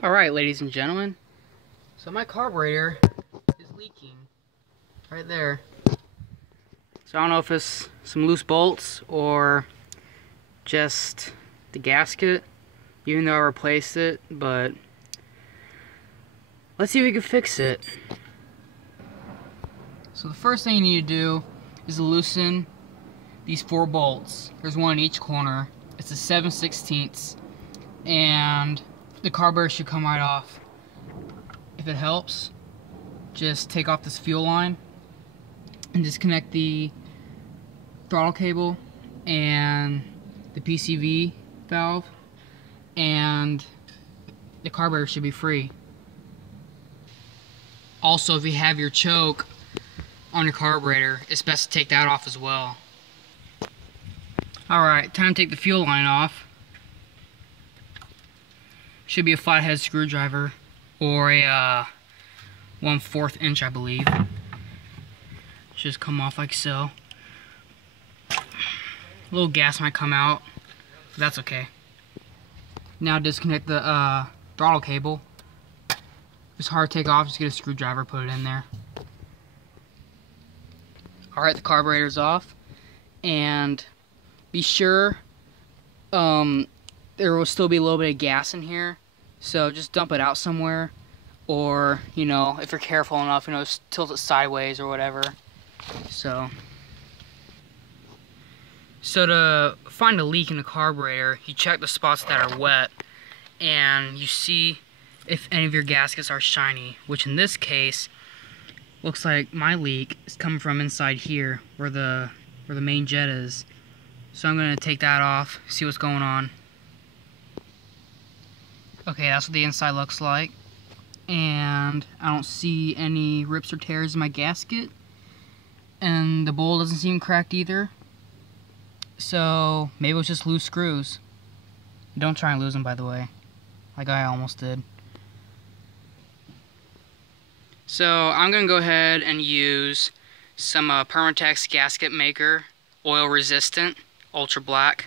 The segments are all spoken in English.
Alright, ladies and gentlemen, so my carburetor is leaking right there. So I don't know if it's some loose bolts or just the gasket, even though I replaced it, but let's see if we can fix it. So the first thing you need to do is to loosen these 4 bolts. There's one in each corner. It's a 7/16, and the carburetor should come right off. If it helps, just take off this fuel line and disconnect the throttle cable and the PCV valve, and the carburetor should be free. Also, if you have your choke on your carburetor, it's best to take that off as well. Alright, time to take the fuel line off. Should be a flathead screwdriver or a 1/4 inch, I believe. Should just come off like so. A little gas might come out, but that's okay. Now disconnect the throttle cable. If it's hard to take off, just get a screwdriver, put it in there. Alright, the carburetor's off, and be sure there will still be a little bit of gas in here, so just dump it out somewhere, or, you know, if you're careful enough, you know, just tilt it sideways or whatever. So to find a leak in the carburetor, you check the spots that are wet, and you see if any of your gaskets are shiny, which in this case looks like my leak is coming from inside here where the main jet is. So I'm going to take that off, see what's going on. Okay, that's what the inside looks like. And I don't see any rips or tears in my gasket. And the bowl doesn't seem cracked either. So maybe it was just loose screws. Don't try and lose them, by the way, like I almost did. So I'm going to go ahead and use some Permatex gasket maker, oil resistant, ultra black.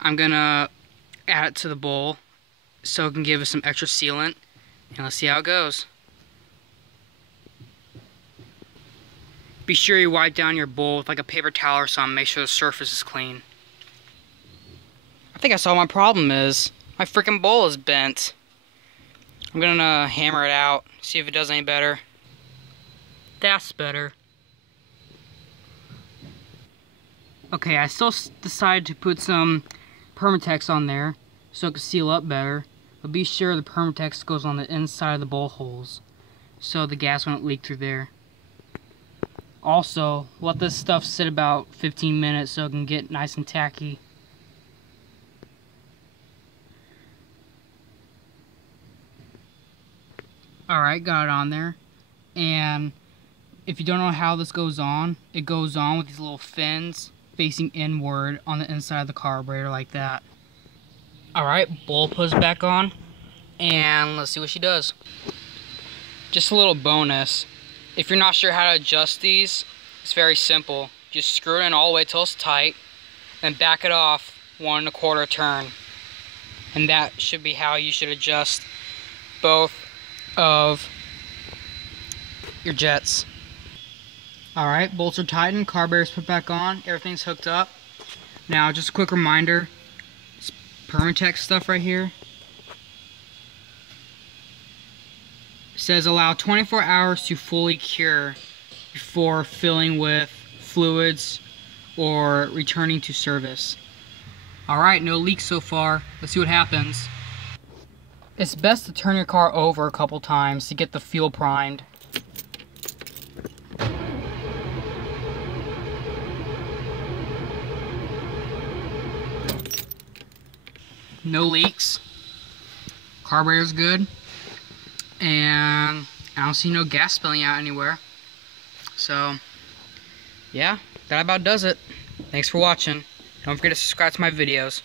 I'm going to add it to the bowl so it can give us some extra sealant, and let's see how it goes. Be sure you wipe down your bowl with like a paper towel or something, make sure the surface is clean. I think I saw what my problem is. My freaking bowl is bent. I'm gonna hammer it out, see if it does any better. That's better. Okay, I still decided to put some Permatex on there so it can seal up better, but be sure the Permatex goes on the inside of the bowl holes so the gas won't leak through there. Also, let this stuff sit about 15 minutes so it can get nice and tacky. Alright, got it on there. And if you don't know how this goes on, it goes on with these little fins facing inward on the inside of the carburetor like that. Alright, bowl puts back on, and let's see what she does. Just a little bonus. If you're not sure how to adjust these, it's very simple. Just screw it in all the way till it's tight, then back it off 1 1/4 turn. And that should be how you should adjust both of your jets. Alright, bolts are tightened, carburetor's put back on, everything's hooked up. Now, just a quick reminder, it's Permatex stuff right here. It says allow 24 hours to fully cure before filling with fluids or returning to service. Alright, no leaks so far. Let's see what happens. It's best to turn your car over a couple times to get the fuel primed. No leaks. Carburetor's good. And I don't see no gas spilling out anywhere. So, yeah, that about does it. Thanks for watching. Don't forget to subscribe to my videos.